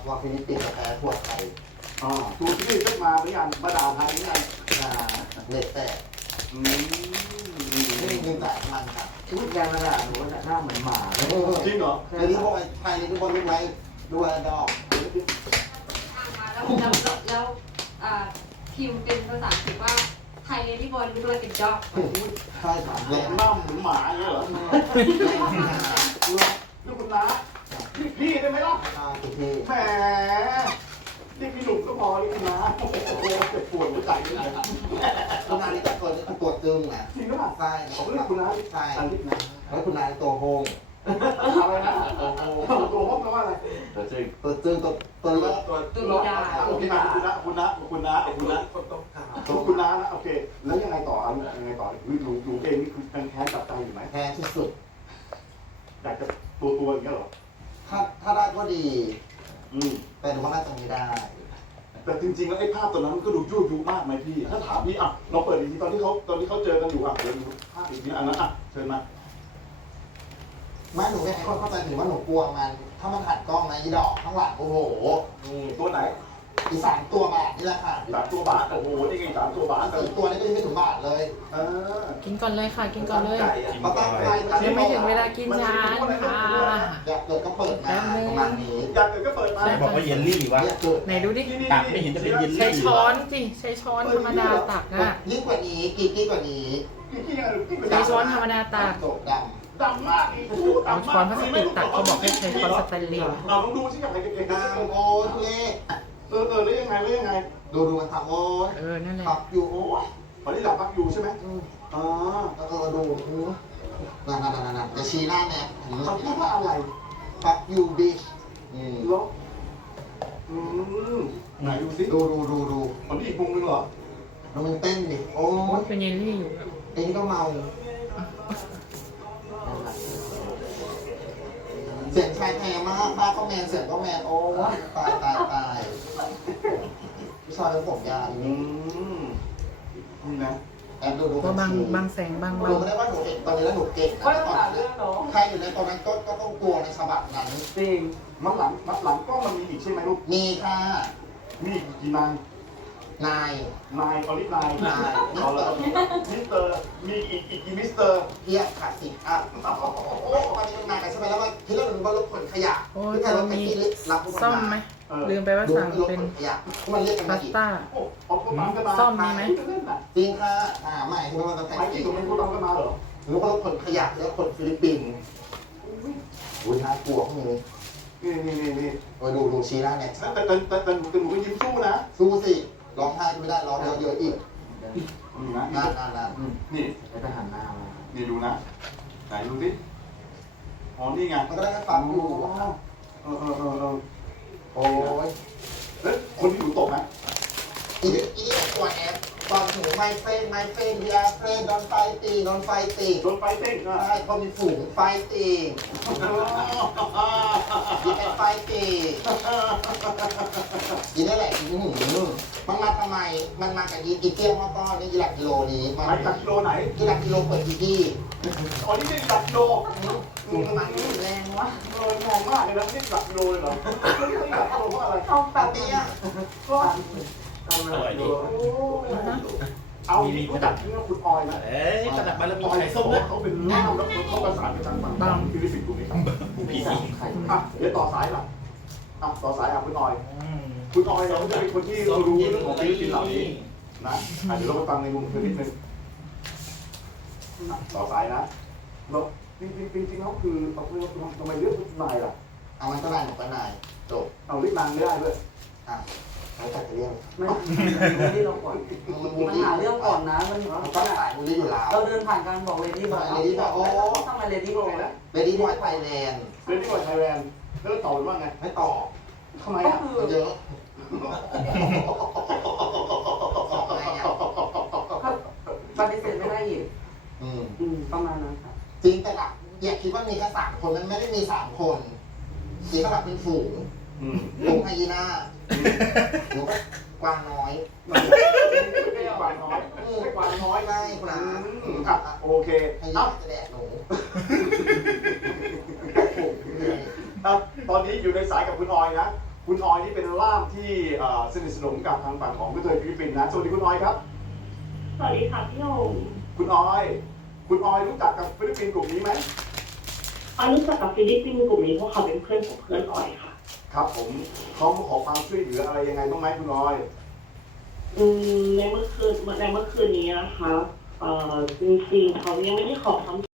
ว่าฟิลิปปินส์จะแพ้ทั่วไทยตัวที่นี่ขึ้นมาเหมือนกันมาด่าไทยเหมือนกันเน็ตแตกนี่แต่มันครับชุดแดงระดับหนูแต่หน้าเหมือนหมาเลยจริงเหรอในที่พวกไทยในที่พวกลูกไว้ดูแลดอกแล้วพิมพ์เป็นภาษาอังกฤษว่าไทยเลดี้บอลลูกละติดด็อกใช่ครับแหลมหน้าเหมือนหมาอย่างเงี้ยเหรอลูกคุณน้าพี่ได้ไหมล่ะทุกทีแหมเรียกพี่หนุ่มก็พอเรียกคุณน้าโอ้โหเจ็บปวดหัวใจเลยคุณนายนี่แต่คนนี่ตัวจึงนะจริงหรือเปล่าใช่ผมเรียกคุณน้าใช่อันนี้นะแล้วคุณนายตัวโฮงอะไรนะโอ้โหตัวห้องแปลว่าอะไรตัวจึงตัวเลิศตุลีดาโอเคนะคุณน้าคุณน้านะโอเคแล้วยังไงต่อยังไงต่อหนูเองนี่คือแค้นจับใจอยู่ไหมแพ้ที่สุดอยากจะตัวอย่างเงี้ยเหรอถ้าได้ก็ดีมแต่ดูว่าน่าจะไม่ได้แต่จริงๆแล้วไอ้ภาพตัวนั้นมันก็ดูยั่วยุมากไหมพี่ ถ้าถามพี่อ่ะเราเปิดอีกทีตอนที่เขาเจอกันอยู่อ่ะเดี๋ยวดูภาพอีกทีอันนั้นอ่ะเชิญมาไม่หนูไม่ให้คนเข้าใจหนูว่าหนูกลัวมัน ถ้ามันหัดกล้องนะอีดอกข้างหลังโอ้โหตัวไหนอีสามตัวบาทนี่แหละค่ะ 3 ตัวบาทโอ้โหนี่ไง3 ตัวบาทสี่ตัวนี้ก็ยังไม่ถึงบาทเลยกินก่อนเลยค่ะ กินก่อนเลยเขาตั้งใจยังไม่ถึงเวลากินยานค่ะอยากเกิดก็เปิดมาประมาณนี้อยากเกิดก็เปิดมาไหนบอกว่าเยลลี่วะอยากเกิดไหนดูดิปากไม่เห็นจะเป็นเยลใช้ลี่ช้อนสิใช้ช้อนธรรมดาตักอ่ะยิ่งกว่านี้กิ๊กกว่านี้ใช้ช้อนธรรมดาตักโศกดดำมากอีกเอาช้อนพลาสติกตักเขาบอกให้ใช้ช้อนสแตนเลสเราต้องดูสิกับใครเก่งำๆนะน้ำโอ้ยทุเล่แล้วยังไงดูมันทำโอ้ยนั่นแหละขับอยู่โอ้ยตอนนี้หลับพักอยู่ใช่ไหมอ๋อแล้วก็ดูนั่นจะชี้หน้าแนบเขาพูดว่าอะไรขับอยู่บิชแล้วไหนดูสิดูมันอีกมุมนึงเหรอแล้วมันเต้นดิโอ้ยเป็นเยลลี่อยู่ไอ้นี่ก็เมาเสียงชายแท้มากป้าก็แมนเสียงก็แมนโอ้ยตายผู้ชายเป็นผมยาวนี่นะแอบดูว่าบางแสงบางหเบานูไม่ได้ว่าหนูเก่งตอนนี้แล้วหนูเก่งนะตอนนั้นใครอยู่ในตอนนั้นก็ต้องกลัวในฉบับนั้นจริงมัดหลังก็มันมีอีกใช่ไหมลูกมีค่ะมีกี่นายนายอลิฟนายเอาเลยมิสเตอร์มีอีกกี่มิสเตอร์เทียบค่ะสิอ่ะโอ้วันนี้มันมากันใช่ไหมแล้วว่าที่เราดูว่ารถขนขยะโอ้ยที่ใครรเราถแท็กมีซี่รับพวกซ่อมไหมลืมไปว่าสั่งรถเป็นขนขยะมันเรียกกันพามาสกี่ต้าโอ้เอาคนตามกันมาซ่อมมีไหมจริงค่ะใหม่ที่ว่ามันแท็กไอ้ซี่ที่ตรงนี้คนตามกันมาเหรอหรือว่ารถขนขยะแล้วคนฟิลิปปินส์อุ้ยน่ากลัวพวกนี้นี่ดูชี้หน้าเนี่ยแต่หนูก็ยิ้มสู้นะสู้สิร้องไห้ก็ไม่ได้ร้องเยอะๆอีกนี่นะนานนี่แล้วก็หันหน้ามานี่ดูนะไหนดูสิอ๋อนี่ไงมันก็ได้แค่ฟังอยู่ โอ้ยแล้วคนที่หนูตกไหมอีนี่ตัวแอปตอนหูไม่เฟ้นwe are friend don't fighting โดนไฟเต้นนะใช่พอมีฝูง fighting we are fighting อีนี่แหละมันมาทำไมมันมากับอีเตี้ยวพ่อก้อนนี่อีหลักกิโลนี้ไหนจากกิโลไหนอีหลักกิโลเปิดอีที่อ๋อนี่เป็นหลักกิโลมันแรงวะแรงมากเลยนะนี่หลักกิโลเลยเหรอไม่ใช่หลักกิโลเพราะอะไรเอาตาเตี้ยทำอะไรดีเอารู้จักที่ว่าคุณออยไหมเอ้ยตลาดบารมีออยไข่ส้มนะเขาเป็นลูกแล้วเขาประสานกับทางฝั่งฟิลิปปินส์ถูกไหมครับผีอ่ะเดี๋ยวต่อสายล่ะต่อสายคุณออยคุณออยเราจะเป็นคนที่รู้เรื่องของฟิลิปปินส์เหล่านี้นะเดี๋ยวเราไปฟังในมุมเธอนิดนึงต่อสายนะแล้วจริงแล้วคือทำไมเลือกนายล่ะเอามันก็นายหนูก็นายจบเอาเรียกนางไม่ได้ด้วยแล้วแต่จะเรียกไม่ที่เราก่อนมันหาเรื่องก่อนนะมันมันก็สายมูลลี่อยู่แล้วเราเดินผ่านการบอกเลดี้บอยต้องมาเลดี้บอยแล้วเบดี้บอยไทยแลนด์เรื่องที่ว่าไทยแลนด์แล้วตอบว่าไงไม่ตอบทำไมก็อ่ะคือมันเยอะสองไงอ่ะปฏิเสธไม่ได้อีกประมาณนั้นครับจริงแต่หลักอย่าคิดว่ามีแค่3 คนมันไม่ได้มี3 คนสีสลับเป็นฝูงไฮยีน่าหรือกวางน้อยไม่กวางน้อยไม่กวางน้อยไม่ครัโอเคไฮยีน่าจะแดกหนูตอนนี้อยู่ในสายกับคุณออยนะคุณออยนี่เป็นล่ามที่สนิทสนมกับทางฝั่งของกระเทยฟิลิปปินส์นะสวัสดีคุณออยครับสวัสดีค่ะพี่โอมคุณออยรู้จักกับฟิลิปปินส์กลุ่มนี้ไหมออยรู้จักกับฟิลิปปินส์กลุ่มนี้เพราะเขาเป็นเพื่อนของเพื่อนออยค่ะครับผมเขาขอความช่วยเหลืออะไรยังไงต้องไหมคุณออยในเมื่อคืนนี้นะคะจริงๆเขายังไม่ได้ขอความ